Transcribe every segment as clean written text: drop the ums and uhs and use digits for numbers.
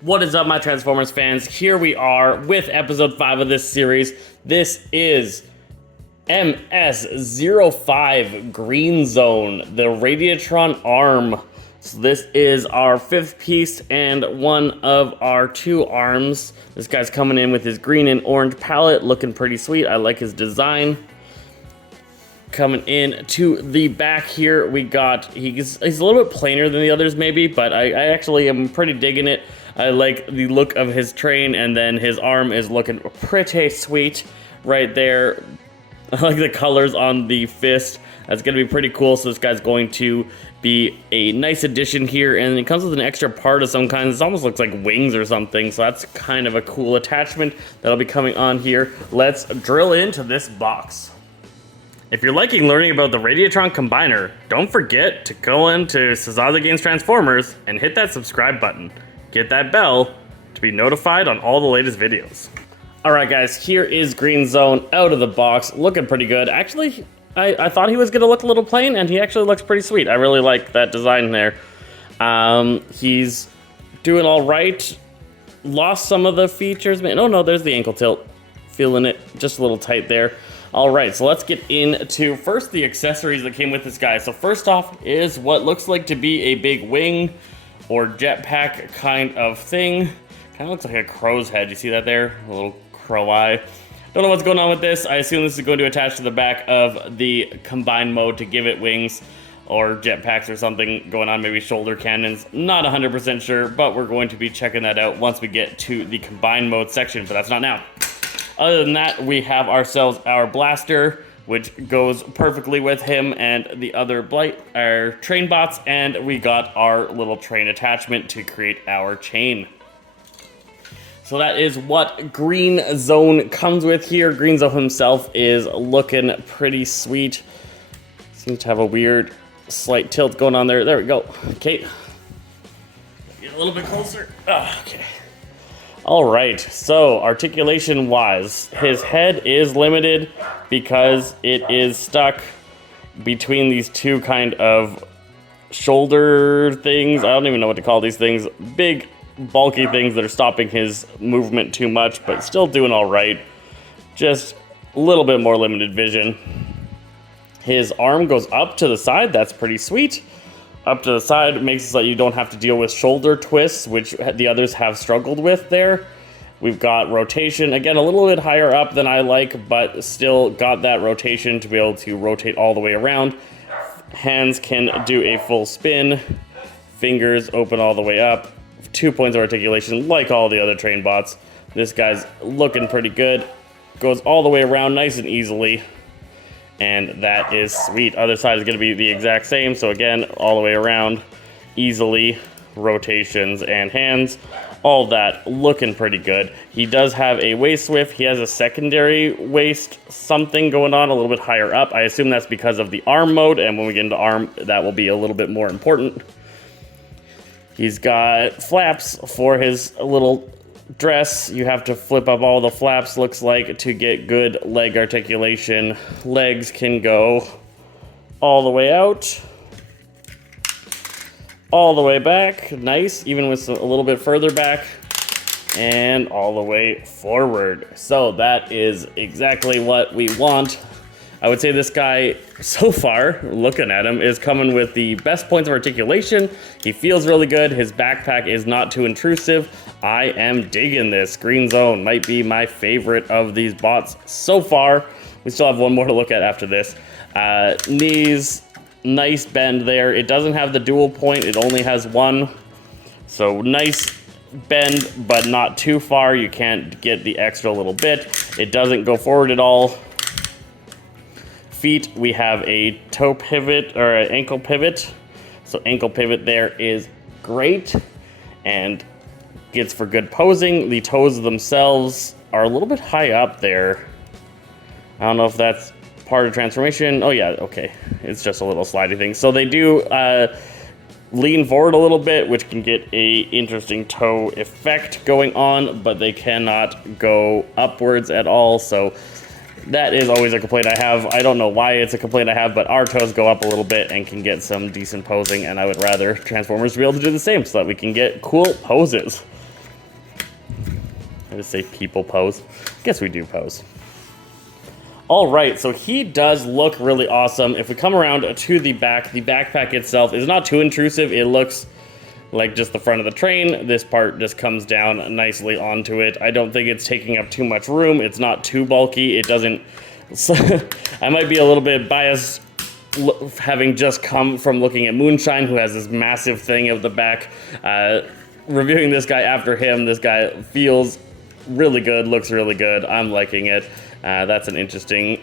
What is up, my Transformers fans? Here we are with episode 5 of this series. This is MS-05 Green Zone, the Radiatron arm. So this is our 5th piece and one of our 2 arms. This guy's coming in with his green and orange palette, looking pretty sweet. I like his design. Coming in to the back here, we got, he's a little bit plainer than the others maybe, but I actually am pretty digging it. I like the look of his train, and then his arm is looking pretty sweet right there. I like the colors on the fist. That's going to be pretty cool. So this guy's going to be a nice addition here, and it comes with an extra part of some kind. This almost looks like wings or something, so that's kind of a cool attachment that'll be coming on here. Let's drill into this box. If you're liking learning about the Radiatron Combiner, don't forget to go into Szasse Games Transformers and hit that subscribe button. Get that bell to be notified on all the latest videos. Alright guys, here is Green Zone out of the box, looking pretty good. Actually, I thought he was going to look a little plain, and he actually looks pretty sweet. I really like that design there. He's doing alright. Lost some of the features. Oh no, there's the ankle tilt. Feeling it just a little tight there. Alright, so let's get into first the accessories that came with this guy. So first off is what looks like to be a big wing or jetpack kind of thing. Kind of looks like a crow's head. You see that there? A little crow eye. Don't know what's going on with this. I assume this is going to attach to the back of the combined mode to give it wings or jetpacks or something going on, maybe shoulder cannons. Not 100% sure, but we're going to be checking that out once we get to the combined mode section, but that's not now. Other than that, we have ourselves our blaster, which goes perfectly with him and the other our train bots, and we got our little train attachment to create our chain. So that is what Green Zone comes with here. Green Zone himself is looking pretty sweet. Seems to have a weird slight tilt going on there. There we go. Okay. Get a little bit closer. Oh, okay. Alright, so articulation-wise, his head is limited because it is stuck between these two kind of shoulder things. I don't even know what to call these things. Big, bulky things that are stopping his movement too much, but still doing alright. Just a little bit more limited vision. His arm goes up to the side. That's pretty sweet. Up to the side makes it so you don't have to deal with shoulder twists, which the others have struggled with there. We've got rotation, again, a little bit higher up than I like, but still got that rotation to be able to rotate all the way around. Hands can do a full spin. Fingers open all the way up. 2 points of articulation, like all the other train bots. This guy's looking pretty good. Goes all the way around nice and easily. And that is sweet. Other side is going to be the exact same. So again, all the way around, easily, rotations and hands, all that looking pretty good. He does have a waist swift. He has a secondary waist something going on a little bit higher up. I assume that's because of the arm mode, and when we get into arm, that will be a little bit more important. He's got flaps for his little dress. You have to flip up all the flaps, looks like, to get good leg articulation. Legs can go all the way out, all the way back, nice, even with a little bit further back, and all the way forward. So that is exactly what we want. I would say this guy, so far, looking at him, is coming with the best points of articulation. He feels really good. His backpack is not too intrusive. I am digging this. Green Zone might be my favorite of these bots so far. We still have one more to look at after this. Knees, nice bend there. It doesn't have the dual point. It only has one. So nice bend, but not too far. You can't get the extra little bit. It doesn't go forward at all. Feet, we have a toe pivot or an ankle pivot. So ankle pivot there is great and gets for good posing. The toes themselves are a little bit high up there. I don't know if that's part of transformation. Oh yeah, okay. It's just a little slidey thing. So they do lean forward a little bit, which can get a interesting toe effect going on, but they cannot go upwards at all. So that is always a complaint I have. I don't know why it's a complaint I have, but our toes go up a little bit and can get some decent posing, and I would rather Transformers be able to do the same so that we can get cool poses. gonna say people pose. Guess we do pose. All right, so he does look really awesome. If we come around to the backpack itself is not too intrusive. It looks like just the front of the train. This part just comes down nicely onto it. I don't think it's taking up too much room. It's not too bulky. It doesn't... I might be a little bit biased having just come from looking at Moonshine, who has this massive thing at the back. Reviewing this guy after him, this guy feels really good, looks really good. I'm liking it. That's an interesting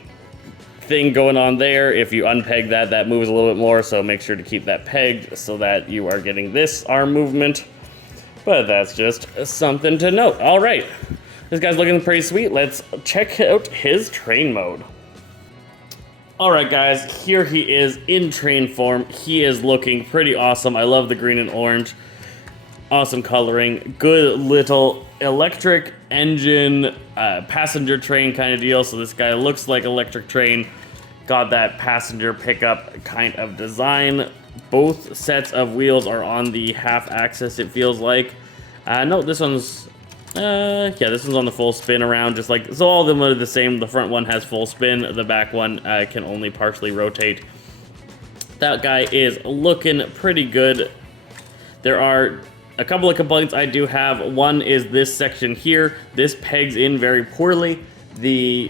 thing going on there. If you unpeg that, that moves a little bit more, so make sure to keep that pegged so that you are getting this arm movement. But that's just something to note. All right, this guy's looking pretty sweet. Let's check out his train mode. All right, guys, here he is in train form. He is looking pretty awesome. I love the green and orange. Awesome coloring, good little electric engine, passenger train kind of deal. So this guy looks like electric train, got that passenger pickup kind of design. Both sets of wheels are on the half axis, it feels like. No, this one's, yeah, this one's on the full spin around, just like, so all of them are the same. The front one has full spin, the back one can only partially rotate. That guy is looking pretty good. There are a couple of complaints I do have. One is this section here. This pegs in very poorly. The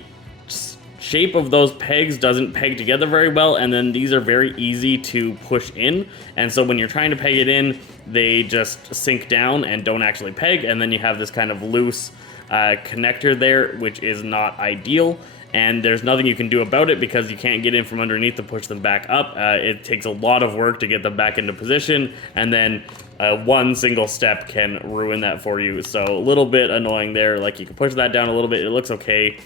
shape of those pegs doesn't peg together very well, and then these are very easy to push in. And so when you're trying to peg it in, they just sink down and don't actually peg, and then you have this kind of loose connector there, which is not ideal. And there's nothing you can do about it because you can't get in from underneath to push them back up. It takes a lot of work to get them back into position, and then one single step can ruin that for you. So a little bit annoying there. Like, you can push that down a little bit, it looks okay,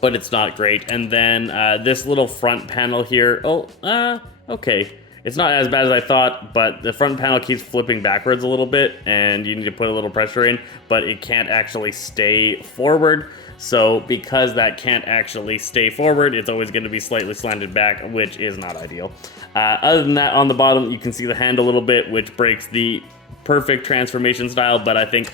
but it's not great. And then this little front panel here, okay. It's not as bad as I thought, but the front panel keeps flipping backwards a little bit, and you need to put a little pressure in, but it can't actually stay forward. So because that can't actually stay forward, it's always going to be slightly slanted back, which is not ideal. Other than that, on the bottom, you can see the hand a little bit, which breaks the perfect transformation style, but I think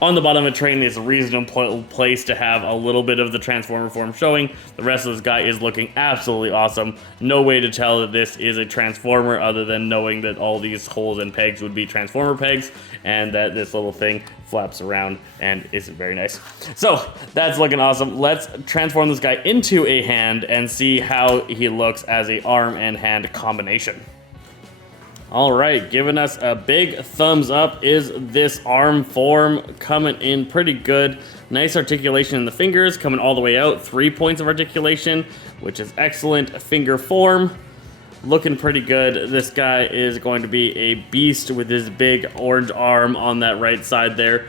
on the bottom of a train is a reasonable place to have a little bit of the transformer form showing. The rest of this guy is looking absolutely awesome. No way to tell that this is a transformer other than knowing that all these holes and pegs would be transformer pegs, and that this little thing flaps around and isn't very nice. So that's looking awesome. Let's transform this guy into a hand and see how he looks as a arm and hand combination. All right, giving us a big thumbs up is this arm form, coming in pretty good. Nice articulation in the fingers, coming all the way out. 3 points of articulation, which is excellent. Finger form, looking pretty good. This guy is going to be a beast with his big orange arm on that right side there.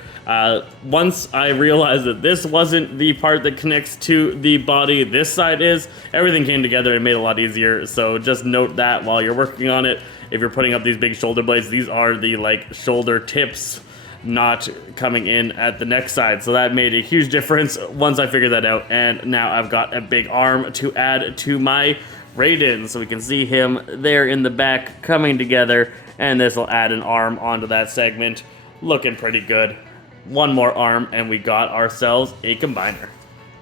Once I realized that this wasn't the part that connects to the body, this side is, everything came together and made it a lot easier. So just note that while you're working on it. If you're putting up these big shoulder blades, these are the like shoulder tips, not coming in at the neck side. So that made a huge difference once I figured that out. And now I've got a big arm to add to my Raiden. So we can see him there in the back coming together. And this will add an arm onto that segment. Looking pretty good. One more arm and we got ourselves a combiner.